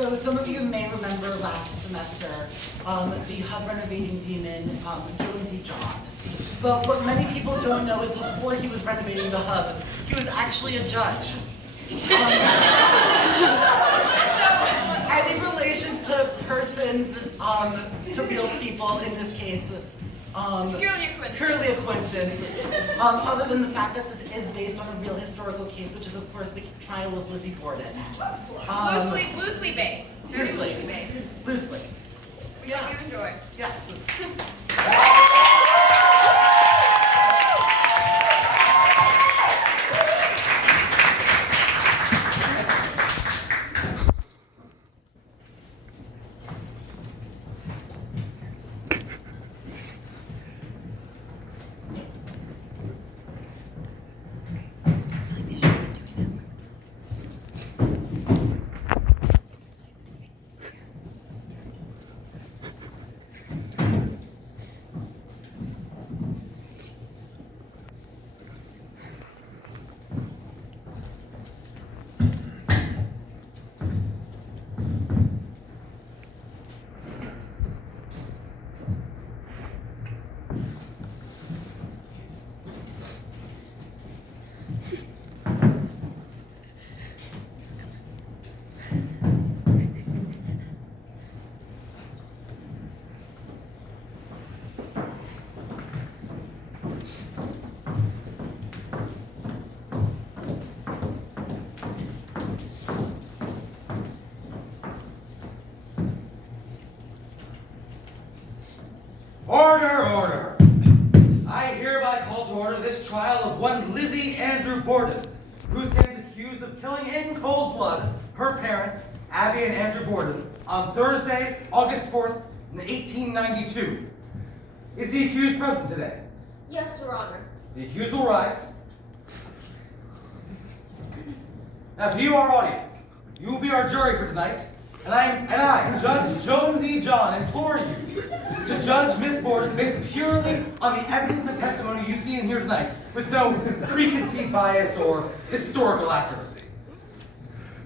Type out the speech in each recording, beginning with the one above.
So some of you may remember last semester, the hub renovating demon, Jonesy John. But what many people don't know is before he was renovating the hub, he was actually a judge. Any relation to persons, to real people in this case, purely a coincidence, other than the fact that this is based on a real historical case, which is of course the trial of Lizzie Borden. Loosely based. Very loosely based. Loosely. We hope you enjoy. Yes. Order! I hereby call to order this trial of one Lizzie Andrew Borden, who stands accused of killing in cold blood her parents, Abby and Andrew Borden, on Thursday, August 4th, 1892. Is the accused present today? Yes, Your Honor. The accused will rise. Now, to you, our audience, you will be our jury for tonight, and I, Judge Jonesy John, implore you to judge Miss Borden based purely on the evidence and testimony you see in here tonight, with no preconceived bias or historical accuracy.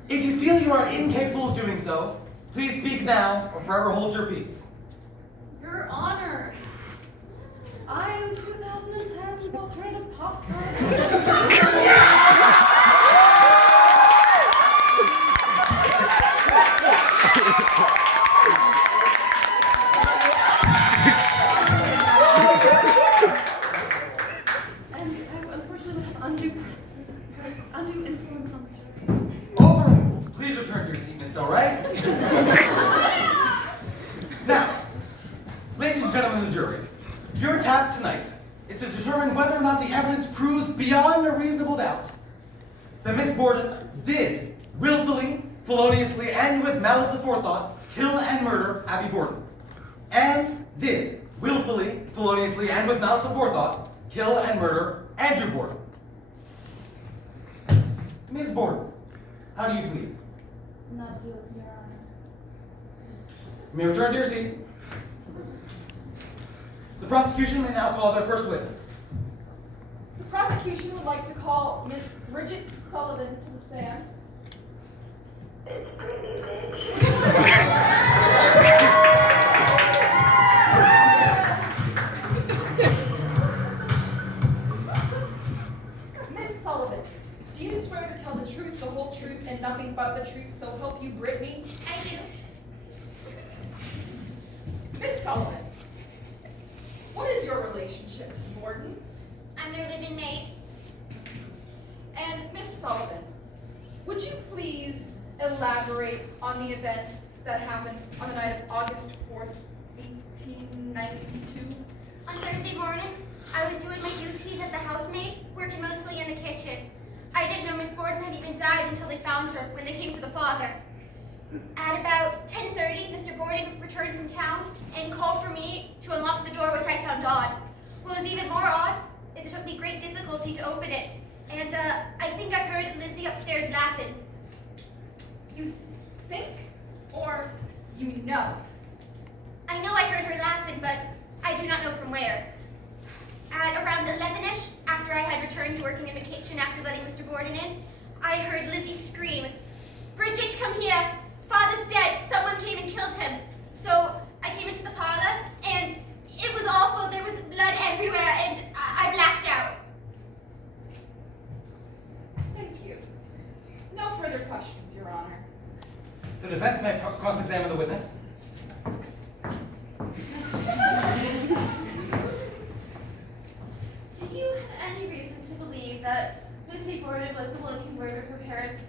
If you feel you are incapable of doing so, please speak now or forever hold your peace. Your Honor, I am 2010's alternative pop star. Undue influence on the jury. Overruled. Please return to your seat, Miss Del Rey. Now, ladies and gentlemen of the jury, your task tonight is to determine whether or not the evidence proves beyond a reasonable doubt that Miss Borden did willfully, feloniously, and with malice aforethought kill and murder Abby Borden, and did willfully, feloniously, and with malice aforethought kill and murder Andrew Borden. Ms. Borden, how do you plead? Not guilty, Your Honor. You may return to your seat. The prosecution may now call their first witness. The prosecution would like to call Miss Bridget Sullivan to the stand. Miss Sullivan, do you swear to tell the truth, the whole truth, and nothing but the truth, so help you Brittany? I do. Miss Sullivan, what is your relationship to Borden's? I'm their living maid. And Miss Sullivan, would you please elaborate on the events that happened on the night of August 4th, 1892? On Thursday morning, I was doing my duties as a housemaid, working mostly in the kitchen. I didn't know Miss Borden had even died until they found her when they came to the father. At about 10:30, Mr. Borden returned from town and called for me to unlock the door, which I found odd. What was even more odd is it took me great difficulty to open it, and I think I heard Lizzie upstairs laughing. You think, or you know? I know I heard her laughing, but I do not know from where. At around 11-ish, after I had returned to working in the kitchen after letting Mr. Borden in, I heard Lizzie scream, "Bridget, come here! Father's dead. Someone came and killed him. So I came into the parlor, and it was awful. There was blood everywhere, and I blacked out. Thank you. No further questions, Your Honor. The defense may cross-examine the witness. Do you have any reason to believe that Lizzie Borden was the one who murdered her parents?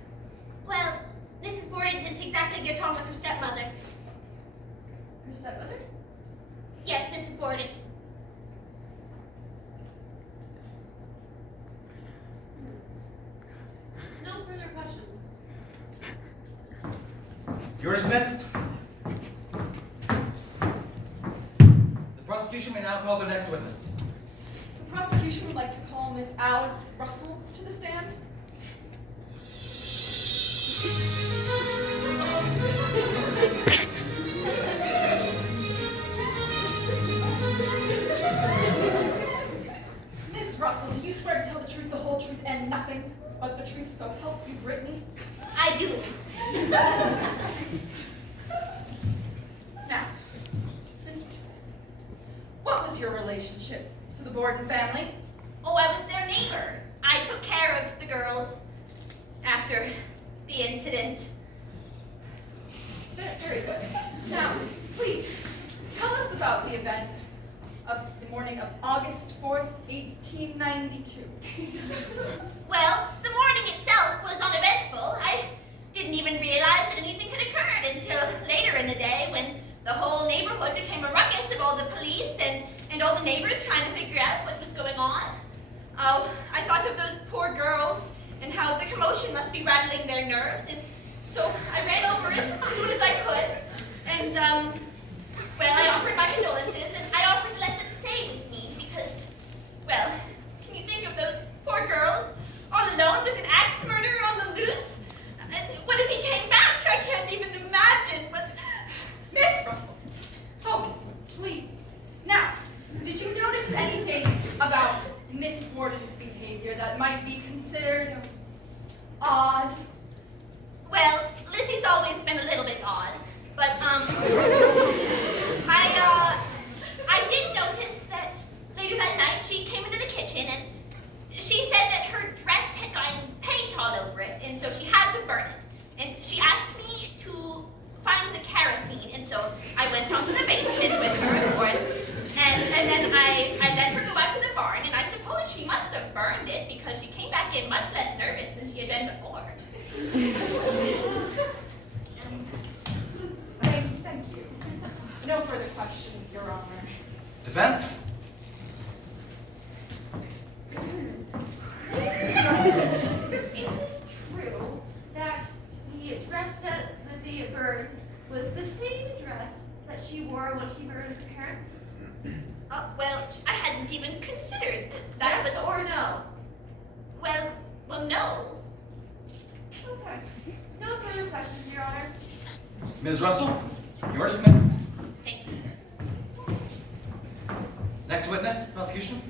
Well, Mrs. Borden didn't exactly get on with her stepmother. Her stepmother? Yes, Mrs. Borden. No further questions. You're dismissed. The prosecution may now call the next witness. The prosecution would like to call Miss Alice Russell to the stand. Miss Russell, do you swear to tell the truth, the whole truth, and nothing but the truth, so help you, Brittany? I do. Now, Miss Russell, what was your relationship to the Borden family? Oh, I was their neighbor. I took care of the girls after the incident. Very good. Now, please, tell us about the events of the morning of August 4th, 1892. Well, the morning itself was uneventful. I didn't even realize that anything had occurred until later in the day when the whole neighborhood became a ruckus of all the police and all the neighbors trying to figure out what was going on. Oh, I thought of those poor girls and how the commotion must be rattling their nerves, and so I ran over as soon as I could, and, well, I offered my condolences, and I offered to let them stay with me because, well, can you think of those poor girls all alone with an axe murderer on the loose? What if he came back? I can't even imagine what... Miss Russell, focus, please. Now, did you notice anything about Miss Borden's behavior that might be considered odd? Well, Lizzie's always been a little bit odd, but, I did notice that later that night she came into the kitchen and she said that her dress had gotten paint all over it, and so she had to burn it. And she asked me to find the kerosene, and so I went down to the basement with her, of course, and then I let her go out to the barn, and I suppose she must have burned it because she came back in much less nervous than she had been before. Thank you. No further questions, Your Honor. Defense? Is it true that the dress that Lizzie burned was the same dress that she wore when she murdered her parents? Well, I hadn't even considered that. Yes or no? Well, no. Okay. No further questions, Your Honor. Ms. Russell, you're dismissed. Thank you, sir. Next witness, prosecution.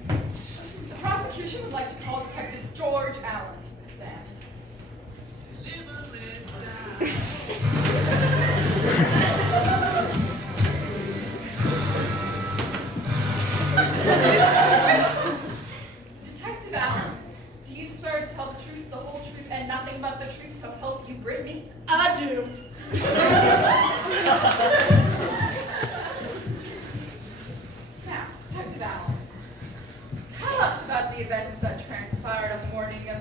The prosecution would like to call Detective George Allen to the stand. Detective Allen, do you swear to tell the truth, the whole truth, and nothing but the truth, so help you, Brittany? I do. Now, Detective Allen, tell us about the events that transpired on the morning of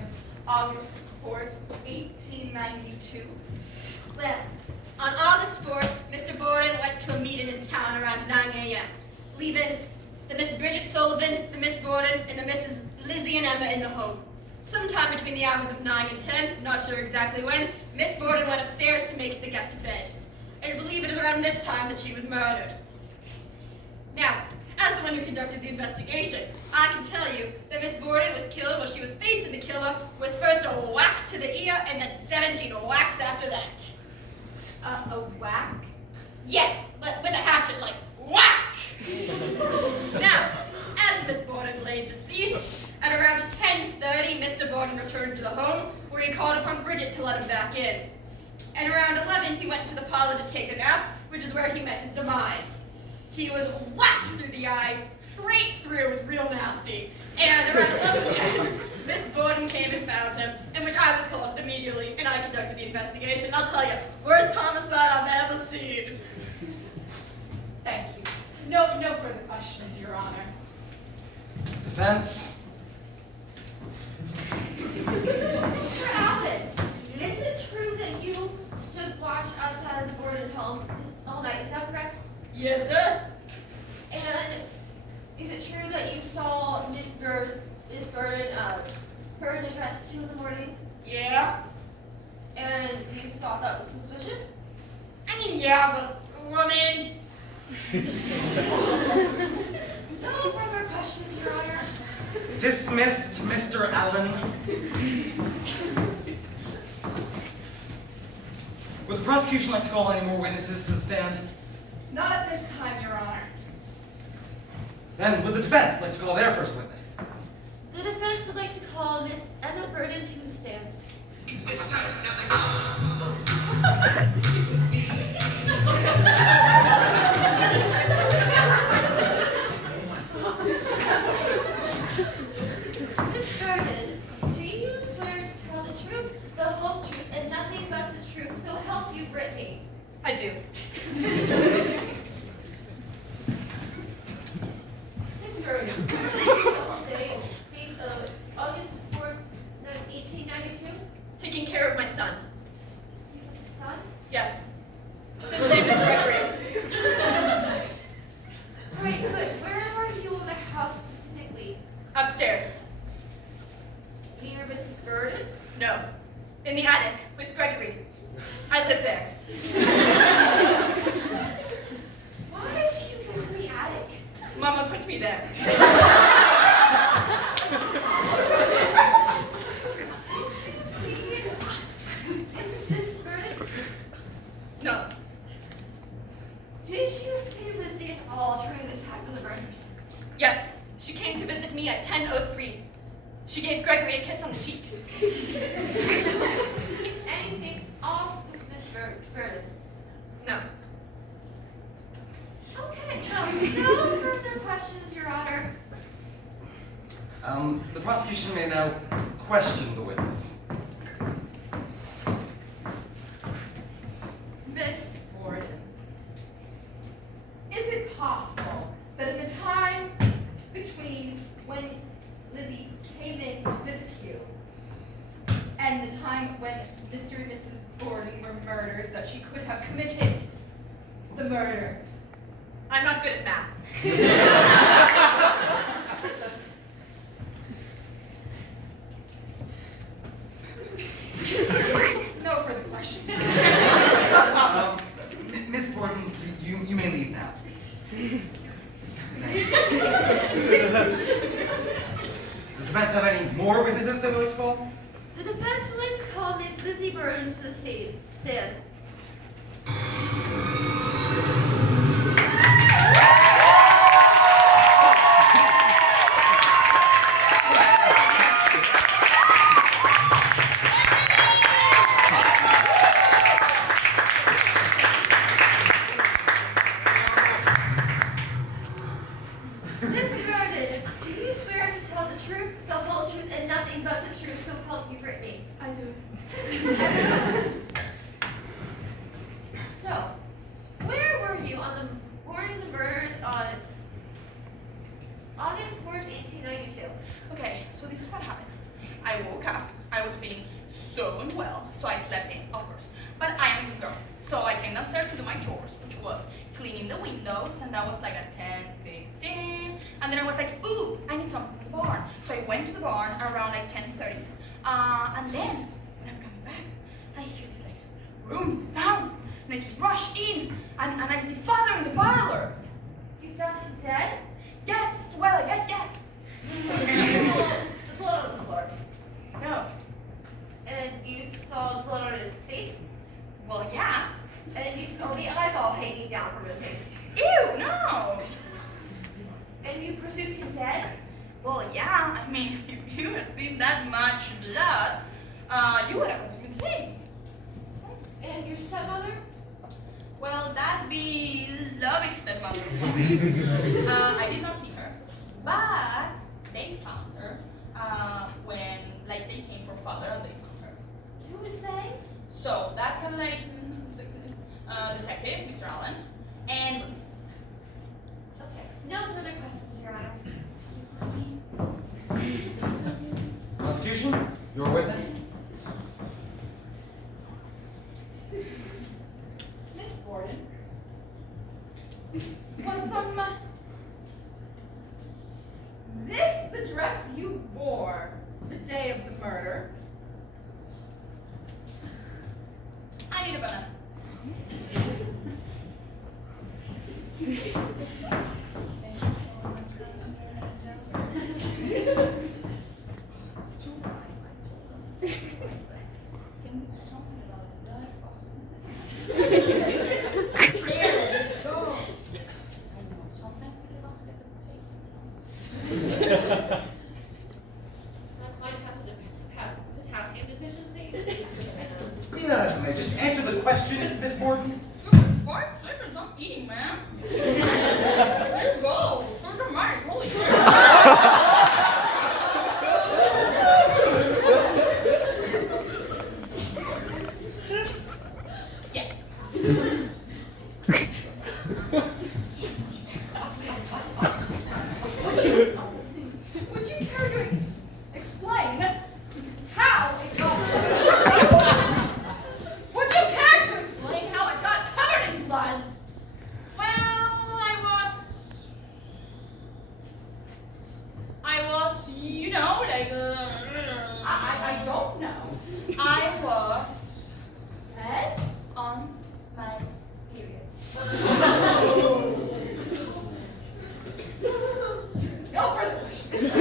August 4th, 1892. Well, on August 4th, Mr. Borden went to a meeting in town around 9 a.m., leaving the Miss Bridget Sullivan, the Miss Borden, and the Mrs. Lizzie and Emma in the home. Sometime between the hours of 9 and 10, not sure exactly when, Miss Borden went upstairs to make the guest to bed. I believe it is around this time that she was murdered. Now, as the one who conducted the investigation, I can tell you that Miss Borden was killed while she was facing the killer with first a whack to the ear and then 17 whacks after that. A whack? Yes, but with a hatchet, like whack! Now, as Miss Borden lay deceased, at around 10:30, Mr. Borden returned to the home, where he called upon Bridget to let him back in. And around 11, he went to the parlor to take a nap, which is where he met his demise. He was whacked through the eye, straight through. It was real nasty. And around 11:10, Miss Borden came and found him, in which I was called immediately, and I conducted the investigation. I'll tell you, worst homicide I've ever seen. Thank you. No further questions, Your Honor. Defense. Mr. Allen, is it true that you stood watch outside of the Borden home all night? Is that correct? Yes, sir. And is it true that you saw Miss Borden burn the dress at 2 in the morning? Yeah. And you thought that was suspicious? I mean, yeah, but woman. No further questions, Your Honor. Dismissed, Mr. Allen. Would the prosecution like to call any more witnesses to the stand? Not at this time, Your Honor. Then would the defense like to call their first witness? The defense would like to call Miss Emma Borden to the stand. Miss Borden, do you swear to tell the truth, the whole truth, and nothing but the truth, so help you Brittany? I do. Miss Borden, day of August 4th, 1892? Taking care of my son. You have a son? Yes. His name is Gregory. Right, but where were you in the house specifically? Upstairs. Near Mrs. Borden? No. In the attic with Gregory. I live there. Why did you go to the attic? Mama put me there. Did you see Miss Borden? No. Did you see Lizzie at all during the time of the murders? Yes. She came to visit me at 10:03. She gave Gregory a kiss on the cheek. Did you see anything off with Miss Borden? No. Okay, no further questions, Your Honor. The prosecution may now question the witness. Miss Borden. Is it possible that in the time between when Lizzie came in to visit you and the time when Mr. and Mrs. Borden were murdered, that she could have committed the murder? I'm not good at math. No further questions. Miss Borden, you may leave now. Does the defense have any more witnesses they would like to call? The defense would like to call Miss Lizzie Borden to the stand. Miss Borden, do you swear to tell the truth, the whole truth, and nothing but the truth, so help you Brittany? I do. So, where were you on the morning of the murders on August 4th, 1892? Okay, so this is what happened. I woke up. I was feeling so unwell, so I slept in, of course. But I am a good girl. So I came downstairs to do my chores, which was cleaning the windows, and that was like at 10:15. And then I was like, ooh, I need something from the barn. So I went to the barn around like 10:30. And then, when I'm coming back, I hear this like booming sound. And I just rush in, and I see Father in the parlor. You found him dead? Yes, well, I guess yes. The blood on the floor. No. And you saw blood on his face? Well, yeah. And you saw the eyeball hanging down from his face? Ew, no. And you presumed him dead? Well, yeah. I mean, if you had seen that much blood, you would have assumed the same. And your stepmother? Well, that'd be loving stepmother. I did not see her, but they found her when, like, they came for father and they found her. Who was they? So that kind of like detective, Mr. Allen, and Liz. Okay, no further questions, Your Honor. Prosecution, your witness. Miss Borden, was this the dress you wore the day of the murder? I need a banana. Potassium deficiency. Be that as it may, just answer the question, Miss Borden. You're 5 seconds, I'm eating, man. There you go. So dramatic, holy shit. Yes. Would you care to explain how it got Would you care to explain how it got covered in blood? Well, I was, you know, like, I don't know. I was Yes? on my period. No further questions.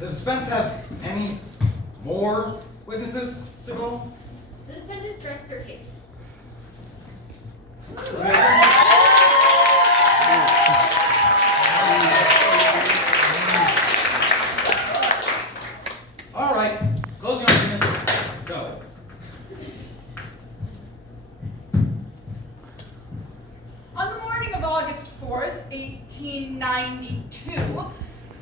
Does defense have any more witnesses to call? The defendant rests her case. All right, closing arguments, go. On the morning of August 4th, 1892,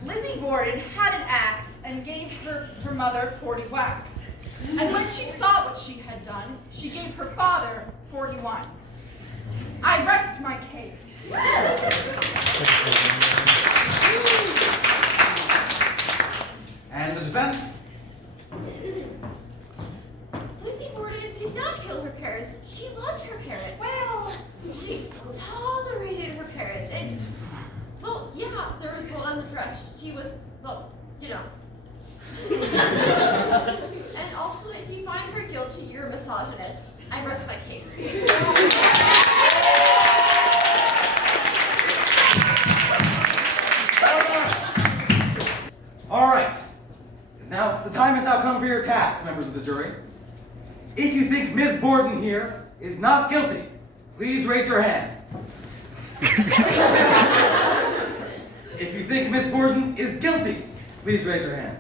Lizzie Borden had an axe and gave her mother 40 whacks. And when she saw what she had done, she gave her father 41. I rest my case. And the defense? Lizzie Borden did not kill her parents. She loved her parents. Well, She tolerated her parents. And, well, yeah, there was blood on the dress. She was, well, you know. And also, if you find her guilty, you're a misogynist. I rest my case. All right. Now, the time has now come for your task, members of the jury. If you think Ms. Borden here is not guilty, please raise your hand. If you think Ms. Borden is guilty, please raise your hand.